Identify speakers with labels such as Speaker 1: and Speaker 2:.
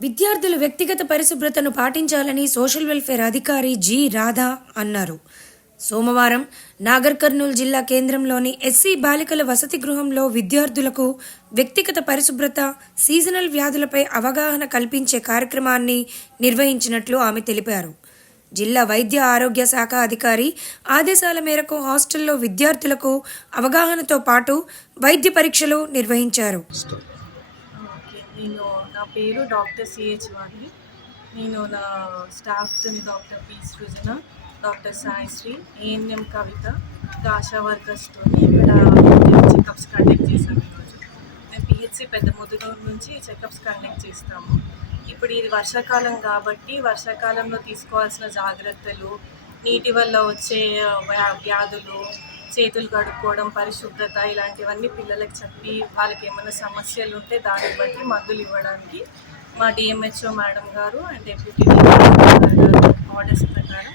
Speaker 1: విద్యార్థులు వ్యక్తిగత పరిశుభ్రతను పాటించాలని సోషల్ వెల్ఫేర్ అధికారి జి రాధా అన్నారు. సోమవారం నాగర్ కర్నూలు జిల్లా కేంద్రంలోని ఎస్సీ బాలికల వసతి గృహంలో విద్యార్థులకు వ్యక్తిగత పరిశుభ్రత సీజనల్ వ్యాధులపై అవగాహన కల్పించే కార్యక్రమాన్ని నిర్వహించినట్లు ఆమె తెలిపారు. జిల్లా వైద్య ఆరోగ్య శాఖ అధికారి ఆదేశాల మేరకు హాస్టల్లో విద్యార్థులకు అవగాహనతో పాటు వైద్య పరీక్షలు నిర్వహించారు.
Speaker 2: నేను నా పేరు డాక్టర్ సిహెచ్ వాణి. నేను నా స్టాఫ్తోని doctor P Srujana doctor Saisri ANM Kavitha ఇంకా ఆశా వర్కర్స్తో ఇక్కడ చెకప్స్ కండక్ట్ చేశాము ఈరోజు. మేము పిహెచ్సి పెద్ద ముదునూరు నుంచి చెకప్స్ కండక్ట్ చేస్తాము. ఇప్పుడు ఇది వర్షాకాలం కాబట్టి వర్షాకాలంలో తీసుకోవాల్సిన జాగ్రత్తలు నీటి వల్ల వచ్చే వ్యా- వ్యాధులు చేతులు కడుక్కోవడం పరిశుభ్రత ఇలాంటివన్నీ పిల్లలకు చెప్పి వాళ్ళకి ఏమైనా సమస్యలు ఉంటే దాన్ని బట్టి మందులు ఇవ్వడానికి మా డిఎంహెచ్ఓ మేడం గారు అండ్ డిప్యూటీ ఆర్డర్స్ ప్రకారం